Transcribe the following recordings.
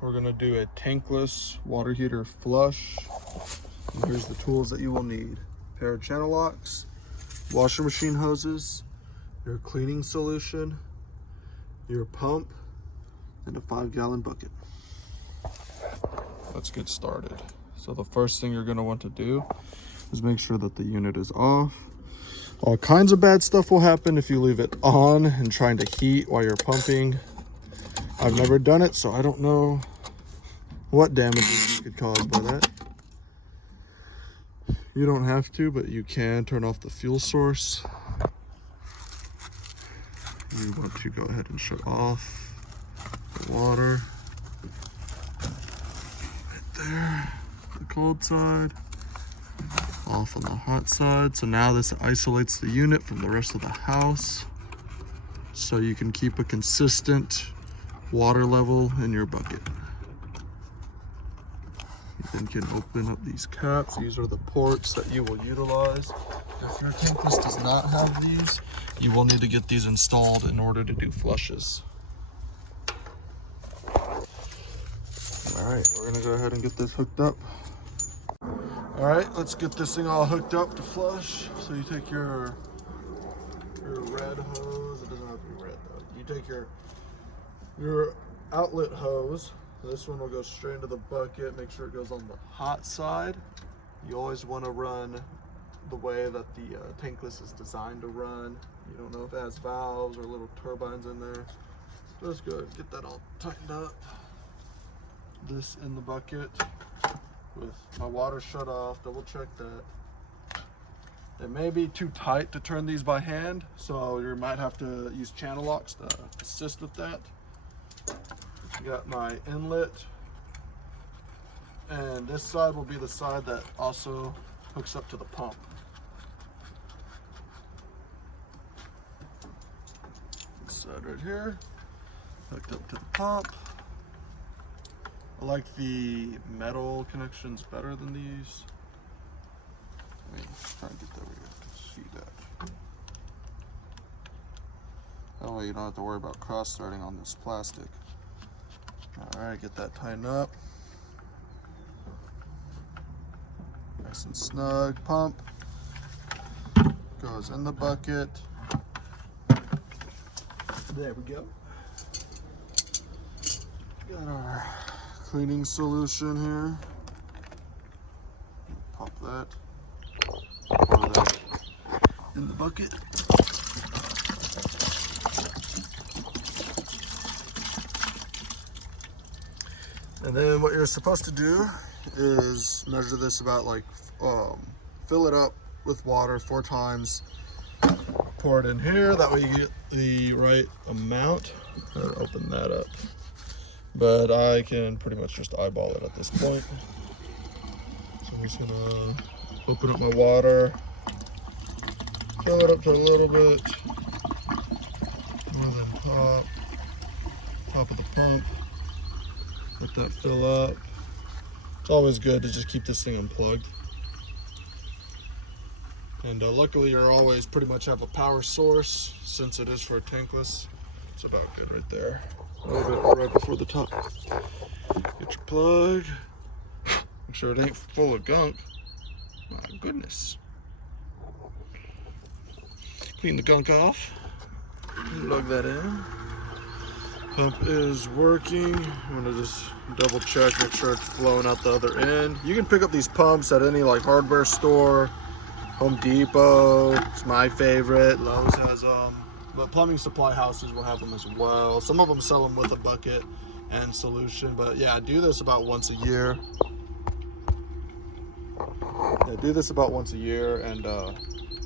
We're gonna do a tankless water heater flush. And here's the tools that you will need. A pair of channel locks, washer machine hoses, your cleaning solution, your pump, and a 5-gallon bucket. Let's get started. So the first thing you're gonna want to do is make sure that the unit is off. All kinds of bad stuff will happen if you leave it on and trying to heat while you're pumping. I've never done it, so I don't know what damages you could cause by that. You don't have to, but you can turn off the fuel source. You want to go ahead and shut off the water. Right there, the cold side. Off on the hot side. So now this isolates the unit from the rest of the house, so you can keep a consistent water level in your bucket. You then can open up these caps. These are the ports that you will utilize. If your tankless does not have these, you will need to get these installed in order to do flushes. All right, we're gonna go ahead and get this hooked up. All right, let's get this thing all hooked up to flush. So you take your red hose. It doesn't have to be red though. You take your outlet hose. This one will go straight into the bucket. Make sure it goes on the hot side. You always want to run the way that the tankless is designed to run. You don't know if it has valves or little turbines in there. Just go ahead and get that all tightened up. This in the bucket with my water shut off. Double check that. It may be too tight to turn these by hand, so you might have to use channel locks to assist with that. Got my inlet, and this side will be the side that also hooks up to the pump. This side right here, hooked up to the pump. I like the metal connections better than these. Let me try and get that where you can see that. That way you don't have to worry about cross-threading on this plastic. All right, get that tightened up. Nice and snug. Pump goes in the bucket. There we go. Got our cleaning solution here. Pop that. Pour that in the bucket. And then what you're supposed to do is measure this about fill it up with water 4 times. Pour it in here, that way you get the right amount. I'll open that up. But I can pretty much just eyeball it at this point. So I'm just gonna open up my water, fill it up to a little bit, more than top of the pump. Let that fill up. It's always good to just keep this thing unplugged. And luckily you're always pretty much have a power source since it is for a tankless. It's about good right there. A little bit right before the top. Get your plug. Make sure it ain't full of gunk. My goodness. Clean the gunk off. Plug that in. Pump is working. I'm gonna just double check, make sure it's flowing out the other end. You can pick up these pumps at any hardware store. Home Depot, it's my favorite. Lowe's has them, but plumbing supply houses will have them as well. Some of them sell them with a bucket and solution, but yeah, I do this about once a year. Yeah, do this about once a year, and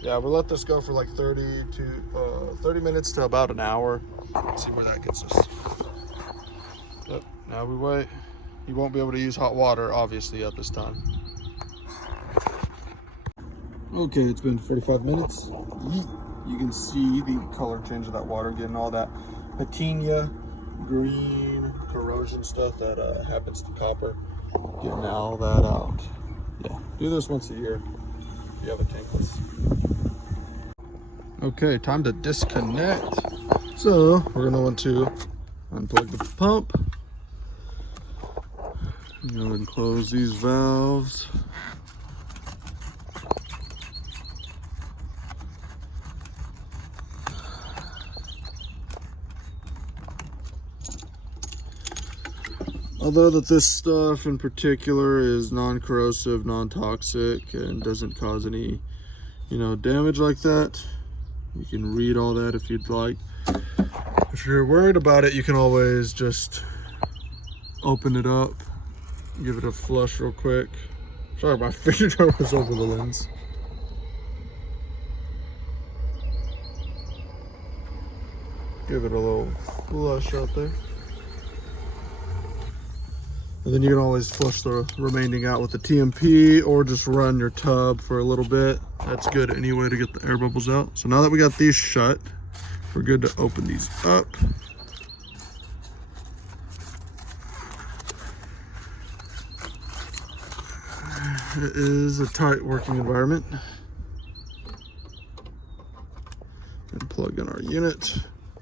yeah, we'll let this go for 30 minutes to about an hour. See where that gets us. Yep, now we wait. You won't be able to use hot water, obviously, at this time. Okay, it's been 45 minutes. You can see the color change of that water, getting all that patina, green, corrosion stuff that happens to copper. Getting all that out. Yeah, do this once a year if you have a tankless. Okay, time to disconnect. So we're gonna want to unplug the pump, Go ahead and close these valves. Although that this stuff in particular is non-corrosive, non-toxic, and doesn't cause any, damage like that. You can read all that if you'd like. If you're worried about it, you can always just open it up, give it a flush real quick. Sorry, my finger was over the lens. Give it a little flush out there. And then you can always flush the remaining out with the TMP or just run your tub for a little bit. That's good anyway to get the air bubbles out. So now that we got these shut, we're good to open these up. It is a tight working environment. And plug in our unit,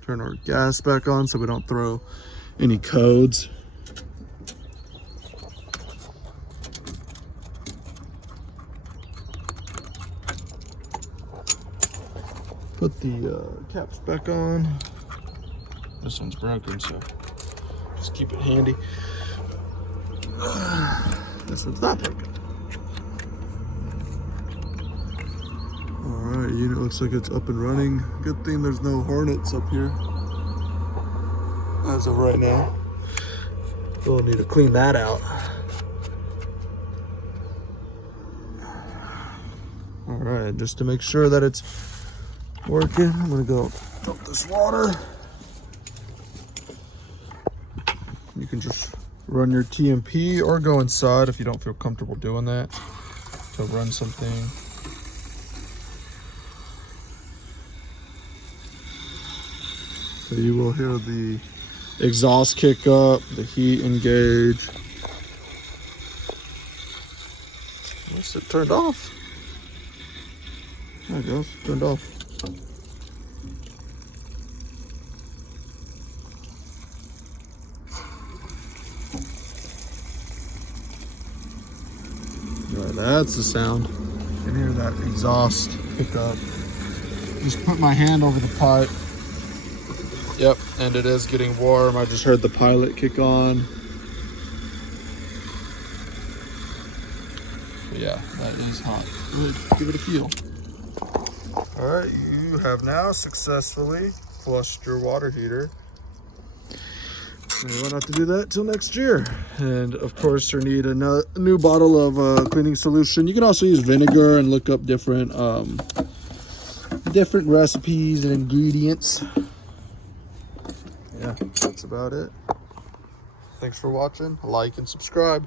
turn our gas back on so we don't throw any codes. Put the caps back on. This one's broken, so just keep it handy. This one's not broken. All right, unit looks like it's up and running. Good thing there's no hornets up here as of right now. We'll need to clean that out. All right, just to make sure that it's working, I'm gonna go dump this water. You can just run your TMP or go inside if you don't feel comfortable doing that to run something. So you will hear the exhaust kick up, the heat engage. Unless it turned off. There it goes, turned off. Right, that's the sound. You can hear that exhaust pick up. Just put my hand over the pipe. Yep, and it is getting warm. I just heard the pilot kick on. But yeah, that is hot. Really give it a feel. All right, you have now successfully flushed your water heater. And you won't have to do that till next year. And of course, you need a new bottle of cleaning solution. You can also use vinegar and look up different recipes and ingredients. Yeah, that's about it. Thanks for watching. Like and subscribe.